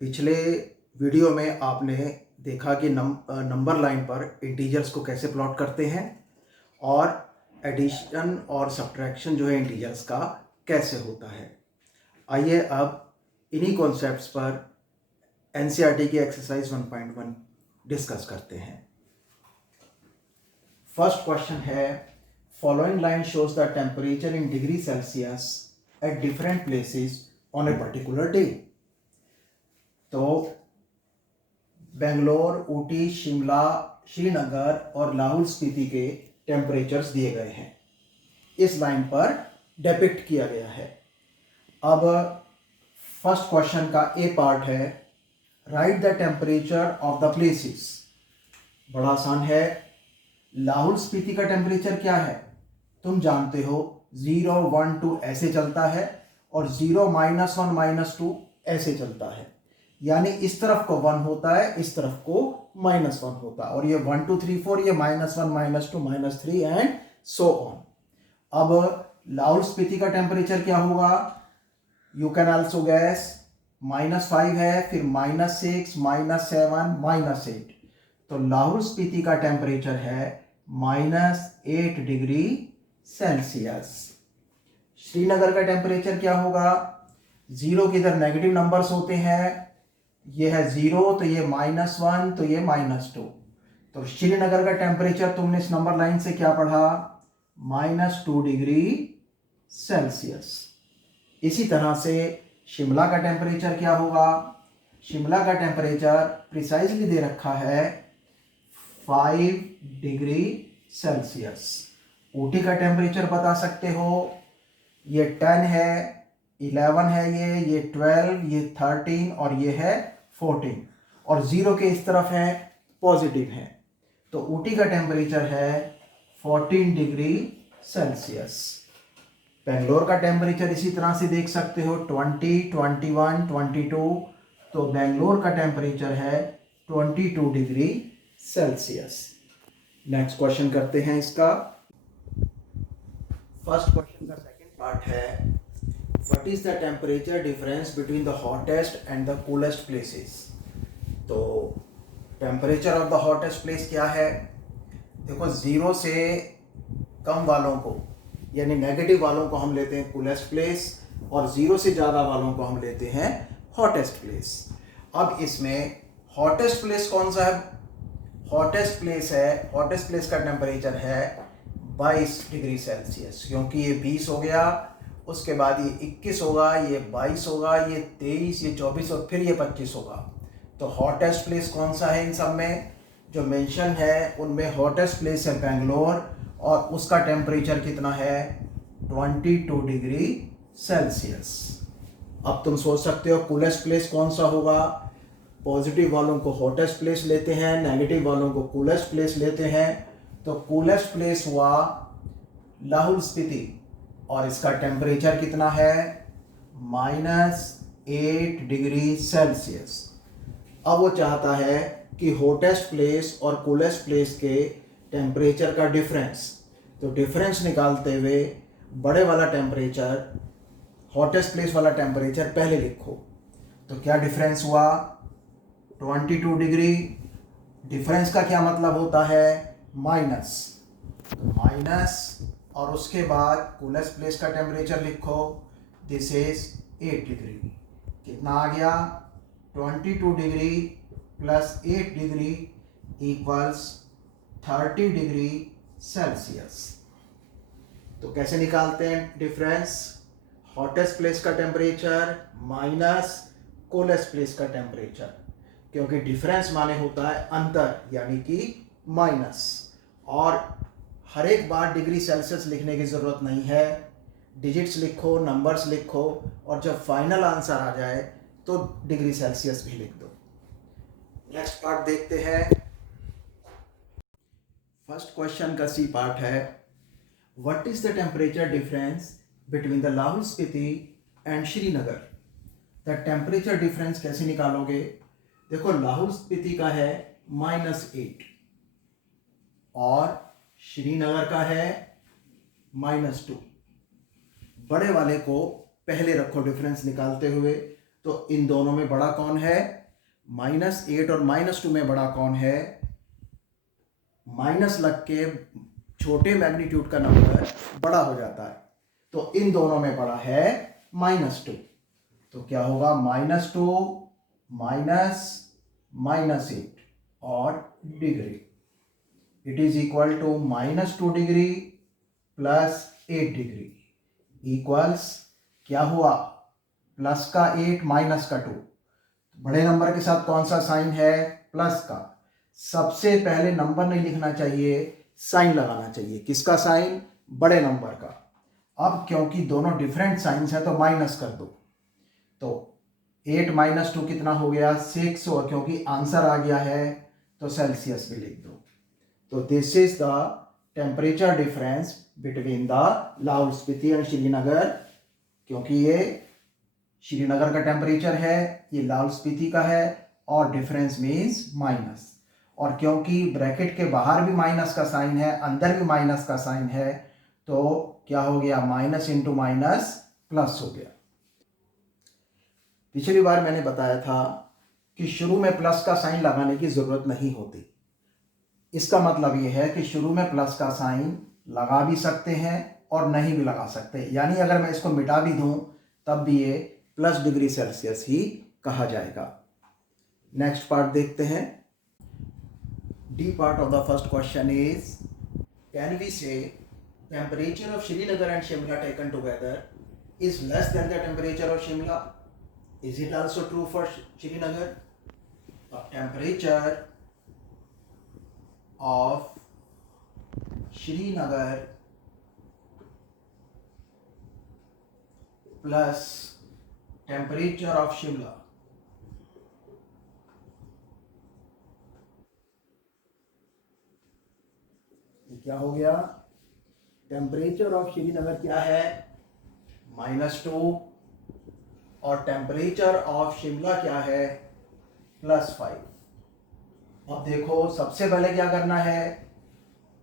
पिछले वीडियो में आपने देखा कि नंबर लाइन पर इंटीजर्स को कैसे प्लॉट करते हैं और एडिशन और सब्ट्रैक्शन जो है इंटीजर्स का कैसे होता है। आइए अब इन्हीं कॉन्सेप्ट्स पर एनसीईआरटी की एक्सरसाइज 1.1 डिस्कस करते हैं। फर्स्ट क्वेश्चन है, following line shows the temperature in degree Celsius at different places on a particular day. तो बेंगलोर, ऊटी, शिमला, श्रीनगर और लाहौल स्पीति के टेम्परेचर्स दिए गए हैं, इस लाइन पर डिपिक्ट किया गया है। अब फर्स्ट क्वेश्चन का ए पार्ट है, right the temperature of the places. बड़ा आसान है। लाहौल स्पीति का टेम्परेचर क्या है, तुम जानते हो, 0, 1, 2 ऐसे चलता है और 0, -1, -2 ऐसे चलता है। यानी इस तरफ को 1 होता है, इस तरफ को -1 होता है, और ये 1, 2, 3, 4 ये -1, -2, -3 एंड सो ऑन। अब लाहौल स्पीति का टेम्परेचर क्या होगा, यू कैन ऑल्सो गैस, -5 है, फिर -6, -7, -8। तो लाहौल स्पीति का टेम्परेचर है -8 डिग्री सेल्सियस। श्रीनगर का टेम्परेचर क्या होगा, 0 के इधर नेगेटिव नंबर्स होते हैं, ये है 0 तो ये -1 तो ये -2। तो श्रीनगर का टेम्परेचर तुमने इस नंबर लाइन से क्या पढ़ा, -2 डिग्री सेल्सियस। इसी तरह से शिमला का टेम्परेचर क्या होगा, शिमला का टेम्परेचर प्रिसाइजली दे रखा है 5 डिग्री सेल्सियस। ऊटी का टेम्परेचर बता सकते हो, ये 10 है, 11 है, ये 12, ये 13 और ये है 14, और 0 के इस तरफ है, पॉजिटिव है। तो ऊटी का टेम्परेचर है 14 डिग्री सेल्सियस। बेंगलोर का टेम्परेचर इसी तरह से देख सकते हो, 20, 21, 22। तो बेंगलोर का टेम्परेचर है 22 डिग्री सेल्सियस। नेक्स्ट क्वेश्चन करते हैं इसका। फर्स्ट क्वेश्चन का सेकंड पार्ट है, what is the temperature difference between the hottest and the coolest places. तो temperature of the hottest place क्या है, देखो 0 से कम वालों को यानी नेगेटिव वालों को हम लेते हैं कूलेस्ट प्लेस, और 0 से ज़्यादा वालों को हम लेते हैं हॉटेस्ट प्लेस। अब इसमें हॉटेस्ट प्लेस कौन सा है, हॉटेस्ट प्लेस का टेम्परेचर है 22 डिग्री सेल्सियस, क्योंकि ये 20 हो गया, उसके बाद ये 21 होगा, ये 22 होगा, ये 23, ये 24 और फिर ये 25 होगा। तो हॉटेस्ट प्लेस कौन सा है इन सब में, जो मेंशन है उनमें हॉटेस्ट प्लेस है बेंगलोर, और उसका टेम्परेचर कितना है 22 डिग्री सेल्सियस। अब तुम सोच सकते हो कूलेस्ट प्लेस कौन सा होगा, पॉजिटिव वालों को हॉटेस्ट प्लेस लेते हैं, नेगेटिव वालों को कूलेस्ट प्लेस लेते हैं। तो कूलेस्ट प्लेस हुआ लाहौल स्पीति, और इसका टेम्परेचर कितना है -8 डिग्री सेल्सियस। अब वो चाहता है कि हॉटेस्ट प्लेस और कूलेस्ट प्लेस के टेम्परेचर का डिफरेंस, तो डिफरेंस निकालते हुए बड़े वाला टेम्परेचर, हॉटेस्ट प्लेस वाला टेम्परेचर पहले लिखो। तो क्या डिफरेंस हुआ 22 डिग्री। डिफरेंस का क्या मतलब होता है, माइनस, तो माइनस, और उसके बाद कूलेस्ट प्लेस का टेम्परेचर लिखो, दिस इज 8 डिग्री। कितना आ गया 22 degree plus 8 degree equals 30 degree Celsius. तो कैसे निकालते हैं डिफरेंस, हॉटेस्ट प्लेस का टेम्परेचर माइनस कोलेस्ट प्लेस का टेम्परेचर, क्योंकि डिफरेंस माने होता है अंतर यानी कि माइनस, और हर एक बार डिग्री सेल्सियस लिखने की ज़रूरत नहीं है, डिजिट्स लिखो, नंबर्स लिखो, और जब फाइनल आंसर आ जाए तो डिग्री सेल्सियस भी लिख दो। नेक्स्ट पार्ट देखते हैं। फर्स्ट क्वेश्चन का सी पार्ट है, what is the temperature difference between the Lahaul Spiti and Srinagar. The temperature difference कैसे निकालोगे, देखो लाहौल स्पीति का है -8 और श्रीनगर का है -2। बड़े वाले को पहले रखो डिफरेंस निकालते हुए, तो इन दोनों में बड़ा कौन है? -8 और -2 में बड़ा कौन है? माइनस लग के छोटे मैग्नीट्यूड का नंबर बड़ा हो जाता है, तो इन दोनों में बड़ा है -2। तो क्या होगा? -2 माइनस -8 और degree, it is equal to -2 degree plus 8 degree equals क्या हुआ? प्लस का 8 माइनस का 2। बड़े नंबर के साथ कौन सा साइन है? प्लस का। सबसे पहले नंबर नहीं लिखना चाहिए, साइन लगाना चाहिए। किसका साइन? बड़े नंबर का। अब क्योंकि दोनों डिफरेंट साइंस है तो माइनस कर दो, तो 8 माइनस 2 कितना हो गया? 6। और क्योंकि आंसर आ गया है तो सेल्सियस भी लिख दो। तो this is the temperature difference between the Lahaul Spiti and Srinagar. क्योंकि ये श्रीनगर का टेम्परेचर है, ये लाहौल स्पीति का है, और डिफरेंस मीन्स माइनस। और क्योंकि ब्रैकेट के बाहर भी माइनस का साइन है, अंदर भी माइनस का साइन है, तो क्या हो गया? माइनस इंटू माइनस प्लस हो गया। पिछली बार मैंने बताया था कि शुरू में प्लस का साइन लगाने की जरूरत नहीं होती। इसका मतलब ये है कि शुरू में प्लस का साइन लगा भी सकते हैं और नहीं भी लगा सकते, यानी अगर मैं इसको मिटा भी दूं तब भी ये प्लस डिग्री सेल्सियस ही कहा जाएगा। नेक्स्ट पार्ट देखते हैं। D part of the first question is, can we say temperature of Srinagar and Shimla taken together is less than the temperature of Shimla? Is it also true for Srinagar? The temperature of Srinagar plus temperature of Shimla ये क्या हो गया? Temperature of Srinagar क्या है? -2, और temperature of Shimla क्या है? +5। अब देखो, सबसे पहले क्या करना है?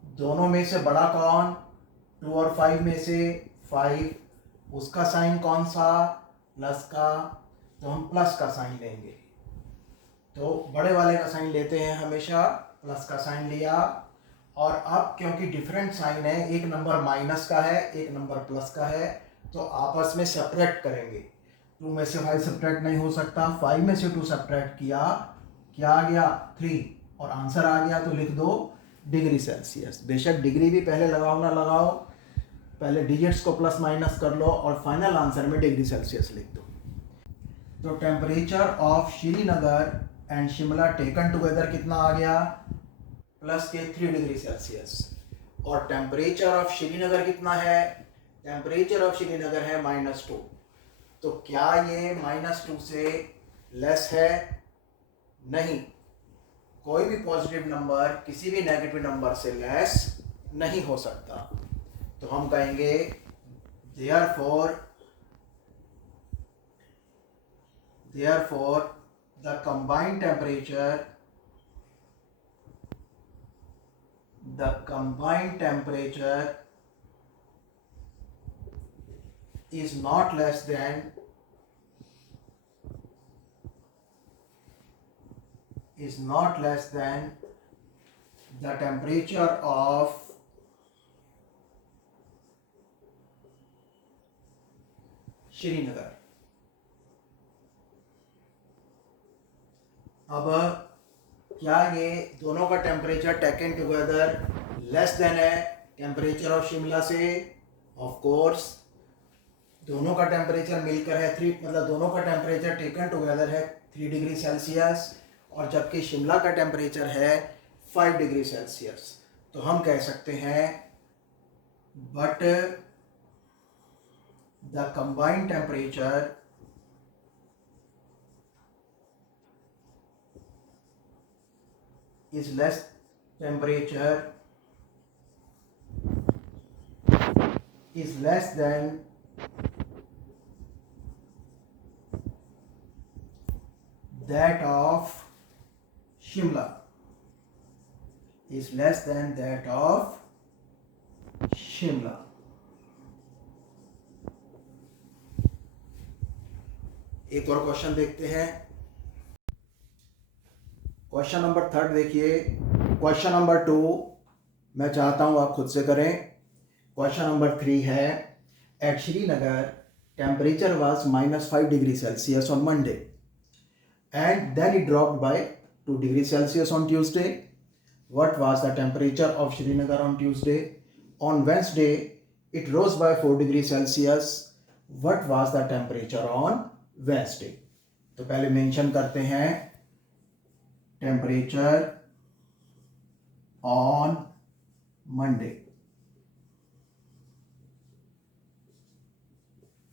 दोनों में से बड़ा कौन? 2 और 5 में से 5, उसका साइन कौन सा? प्लस का, तो हम प्लस का साइन लेंगे। तो बड़े वाले का साइन लेते हैं हमेशा, प्लस का साइन लिया। और अब क्योंकि डिफरेंट साइन है, एक नंबर माइनस का है, एक नंबर प्लस का है, तो आपस में सेपरेट करेंगे। 2 में से 5 सेपरेट नहीं हो सकता, 5 में से 2 सेपरेट किया, क्या आ गया? 3, और आंसर आ गया, तो लिख दो डिग्री सेल्सियस। बेशक डिग्री भी पहले लगाओ ना लगाओ, पहले डिजिट्स को प्लस माइनस कर लो और फाइनल आंसर में डिग्री सेल्सियस लिख दो। तो temperature of Srinagar and Shimla taken together कितना आ गया? प्लस के 3 डिग्री सेल्सियस। और टेम्परेचर ऑफ श्रीनगर कितना है? टेम्परेचर ऑफ श्रीनगर है -2। तो क्या ये -2 से लेस है? नहीं, कोई भी पॉजिटिव नंबर किसी भी नेगेटिव नंबर से लेस नहीं हो सकता। तो हम कहेंगे therefore the combined temperature is not less than the temperature of Srinagar. अब क्या ये दोनों का temperature taken together less than है टेम्परेचर ऑफ शिमला से? ऑफ कोर्स, दोनों का टेम्परेचर मिलकर है 3, मतलब दोनों का टेम्परेचर टेकन टुगेदर है 3 डिग्री सेल्सियस, और जबकि शिमला का टेम्परेचर है 5 डिग्री सेल्सियस। तो हम कह सकते हैं but the combined temperature is less than that of Shimla, is less than that of Shimla, एक और क्वेश्चन देखते हैं। क्वेश्चन नंबर 3 देखिए। क्वेश्चन नंबर 2 मैं चाहता हूँ आप खुद से करें। क्वेश्चन नंबर 3 है, at Srinagar temperature was -5 degree Celsius on Monday and then it dropped by 2 degrees Celsius on Tuesday. What was the temperature of Srinagar on Tuesday? On Wednesday, it rose by 4 degrees Celsius. What was the temperature on Wednesday? तो पहले mention करते हैं temperature on Monday.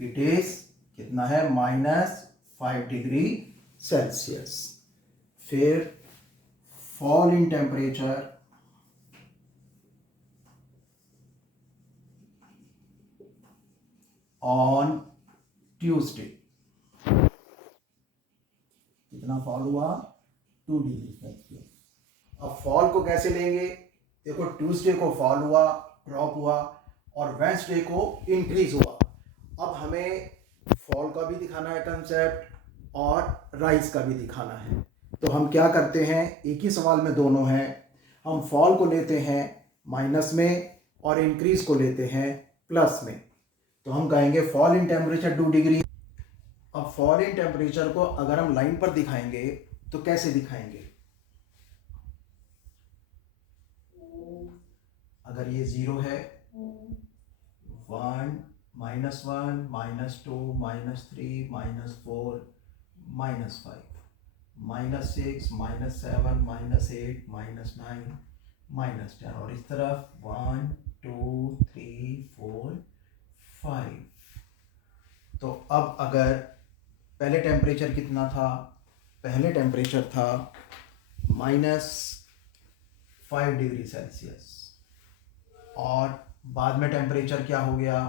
It is कितना है? -5 degree Celsius. फिर fall in temperature on Tuesday, कितना fall हुआ? 2 degree Celsius. अब फॉल को कैसे लेंगे? देखो, ट्यूसडे को फॉल हुआ, ड्रॉप हुआ, और वेंसडे को इंक्रीज हुआ। अब हमें फॉल का भी दिखाना है कंसेप्ट और राइज का भी दिखाना है। तो हम क्या करते हैं, एक ही सवाल में दोनों हैं। हम फॉल को लेते हैं माइनस में और इंक्रीज को लेते हैं प्लस में। तो हम कहेंगे फॉल इन टेम्परेचर 2 डिग्री। अब फॉल इन टेम्परेचर को अगर हम लाइन पर दिखाएंगे तो कैसे दिखाएंगे? अगर ये 0 है, 1, -1, -2, -3, -4, -5, -6, -7, -8, -9, -10, और इस तरफ 1, 2, 3, 4, 5। तो अब अगर पहले टेम्परेचर कितना था? पहले टेम्परेचर था -5 डिग्री सेल्सियस, और बाद में टेम्परेचर क्या हो गया?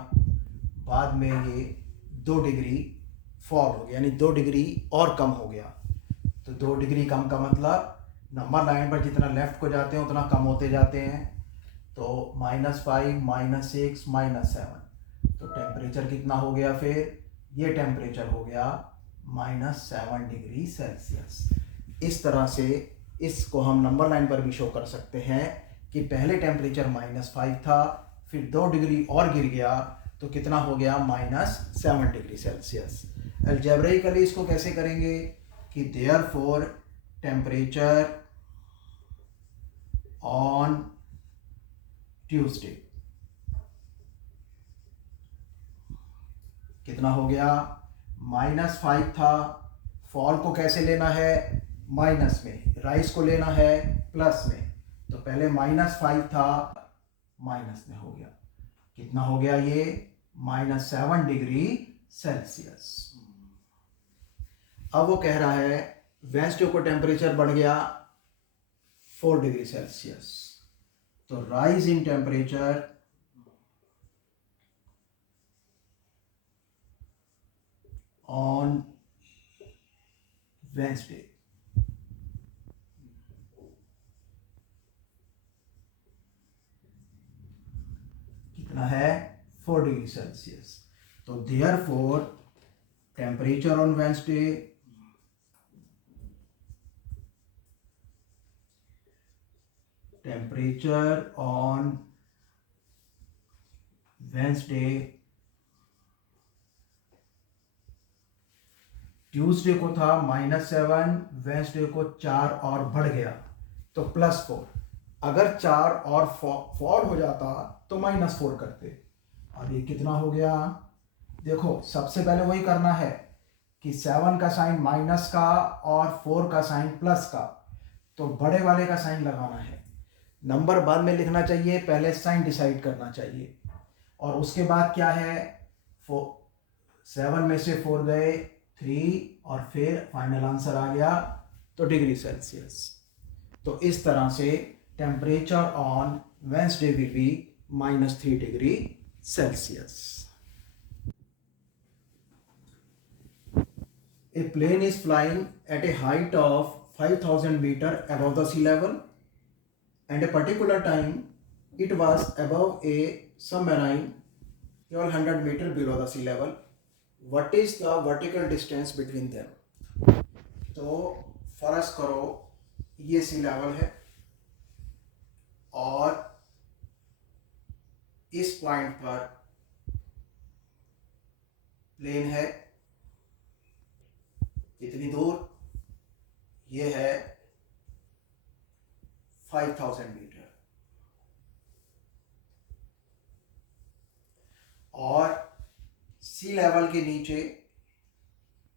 बाद में ये 2 डिग्री फॉल हो गया, यानी 2 डिग्री और कम हो गया। तो 2 डिग्री कम का मतलब नंबर लाइन पर जितना लेफ्ट को जाते हैं उतना कम होते जाते हैं। तो -5, -6, -7, तो टेम्परेचर कितना हो गया? फिर ये टेम्परेचर हो गया -7 डिग्री सेल्सियस। इस तरह से इसको हम नंबर लाइन पर भी शो कर सकते हैं कि पहले टेम्परेचर -5 था, फिर 2 डिग्री और गिर गया, तो कितना हो गया? -7 डिग्री सेल्सियस। अलजेब्रिकली इसको कैसे करेंगे कि देयरफॉर टेम्परेचर ऑन ट्यूसडे कितना हो गया? -5 था। फॉल को कैसे लेना है? माइनस में। राइज को लेना है प्लस में। तो पहले -5 था, माइनस में हो गया। कितना हो गया ये? -7 डिग्री सेल्सियस। अब वो कह रहा है वेंसडे को टेम्परेचर बढ़ गया 4 डिग्री सेल्सियस। तो rise in temperature on Wednesday कितना है? 4 डिग्री सेल्सियस। तो therefore temperature on Wednesday Tuesday को था -7, वेंसडे को 4 और बढ़ गया तो +4। अगर 4 और फॉल हो जाता तो -4 करते। अब ये कितना हो गया? देखो, सबसे पहले वही करना है कि 7 का साइन माइनस का और 4 का साइन प्लस का, तो बड़े वाले का साइन लगाना है। नंबर बाद में लिखना चाहिए, पहले साइन डिसाइड करना चाहिए। और उसके बाद क्या है? 7 में से 4 गए 3, और फिर फाइनल आंसर आ गया तो डिग्री सेल्सियस। तो इस तरह से temperature on Wednesday will be -3 degree Celsius. A plane is flying at a height of 5,000 meter above the sea level, and a particular time it was above a submarine 1200 meter below the sea level. What is the vertical distance between them. तो फर्ज करो ये सी level है और इस point पर plane है, कितनी दूर, ये है 5000 मीटर, और सी लेवल के नीचे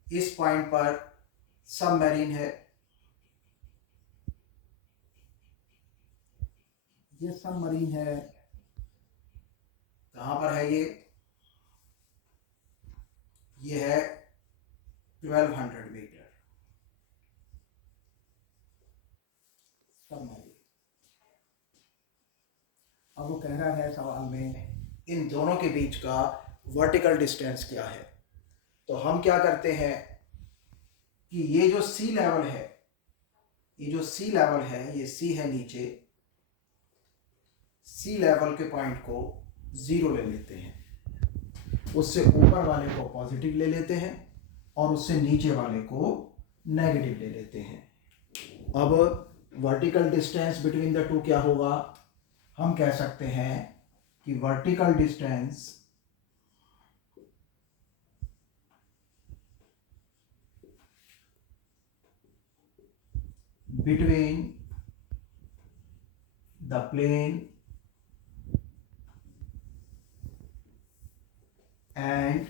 इस पॉइंट पर सबमरीन है, ये सबमरीन है, कहाँ पर है ये है 1200 मीटर सबमरीन। अब वो कह रहा है सवाल में इन दोनों के बीच का वर्टिकल डिस्टेंस क्या है। तो हम क्या करते हैं कि ये जो सी लेवल है, ये सी है नीचे, सी लेवल के पॉइंट को 0 ले लेते हैं, उससे ऊपर वाले को पॉजिटिव ले लेते हैं और उससे नीचे वाले को नेगेटिव ले लेते हैं। अब vertical distance between the two क्या होगा, हम कह सकते हैं कि vertical distance between the plane and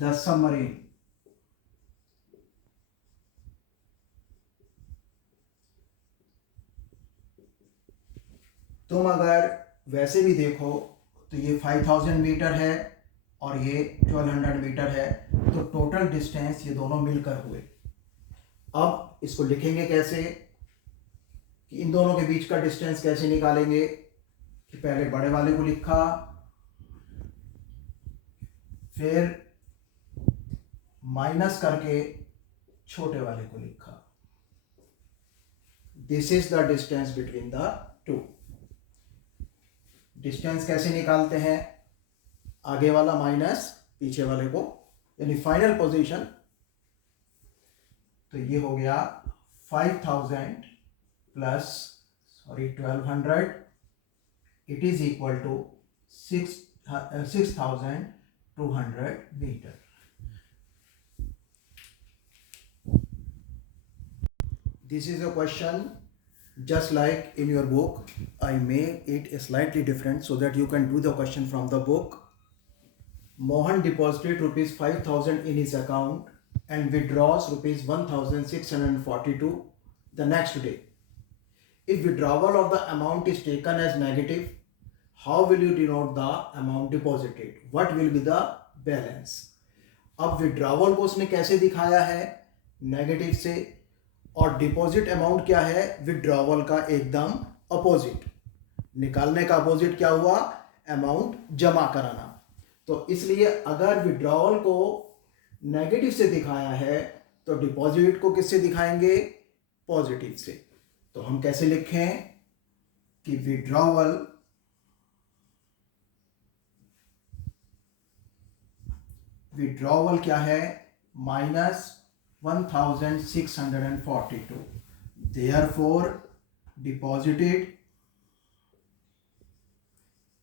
the submarine तुम अगर वैसे भी देखो तो ये 5000 मीटर है और ये 1200 मीटर है, तो टोटल डिस्टेंस ये दोनों मिलकर हुए। अब इसको लिखेंगे कैसे कि इन दोनों के बीच का डिस्टेंस कैसे निकालेंगे कि पहले बड़े वाले को लिखा, फिर माइनस करके छोटे वाले को लिखा। This is the distance between the to. Distance कैसे निकालते हैं, आगे वाला माइनस पीछे वाले को, यानी फाइनल पोजीशन। तो ये हो गया 5000 plus 1200, it is equal to 6200 metre. This is a question just like in your book. I made it slightly different so that you can do the question from the book. Mohan deposited rupees 5000 in his account and withdraws rupees 1642 the next day. If withdrawal of the amount is taken as negative, how will you denote the amount deposited? What will be the balance? अब withdrawal को उसने कैसे दिखाया है, negative से, और deposit amount क्या है, विड्रॉवल का एकदम अपोजिट। निकालने का अपोजिट क्या हुआ, अमाउंट जमा कराना। तो इसलिए अगर विड्रॉवल को नेगेटिव से दिखाया है तो डिपॉजिट को किससे दिखाएंगे, पॉजिटिव से। तो हम कैसे लिखें कि विड्रॉवल क्या है, -1642, देयरफॉर डिपॉजिटेड,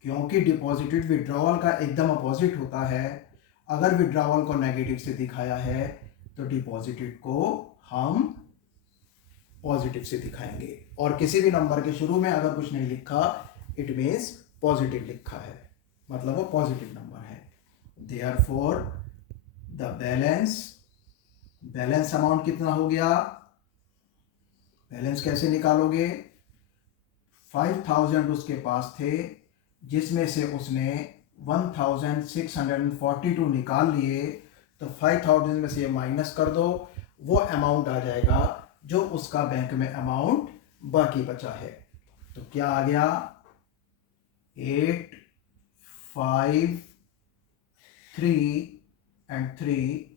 क्योंकि डिपॉजिटेड विड्रॉवल का एकदम अपोजिट होता है। अगर विड्रॉवल को नेगेटिव से दिखाया है तो डिपॉजिटेड को हम पॉजिटिव से दिखाएंगे, और किसी भी नंबर के शुरू में अगर कुछ नहीं लिखा इट मीन्स पॉजिटिव लिखा है, मतलब वो पॉजिटिव नंबर है। देयरफॉर द बैलेंस अमाउंट कितना हो गया, बैलेंस कैसे निकालोगे, 5000 उसके पास थे जिसमें से उसने 1642 निकाल लिए, तो 5000 में से ये माइनस कर दो, वो अमाउंट आ जाएगा जो उसका बैंक में अमाउंट बाकी बचा है। तो क्या आ गया, 8 5 3 and 3,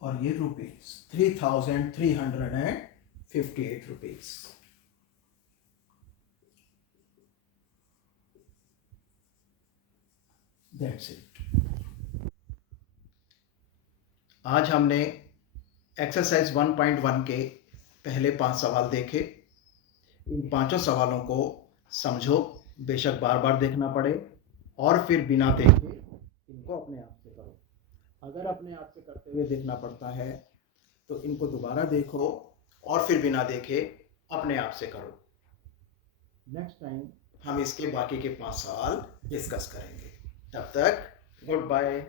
और ये रुपीज 3358 रुपीज। That's it. आज हमने एक्सरसाइज 1.1 के पहले 5 सवाल देखे। इन पांचों सवालों को समझो, बेशक बार बार देखना पड़े, और फिर बिना देखे इनको अपने आप से करो। अगर अपने आप से करते हुए देखना पड़ता है तो इनको दोबारा देखो और फिर बिना देखे अपने आप से करो। नेक्स्ट टाइम हम इसके बाकी के 5 सवाल डिस्कस करेंगे। तब तक गुड बाय।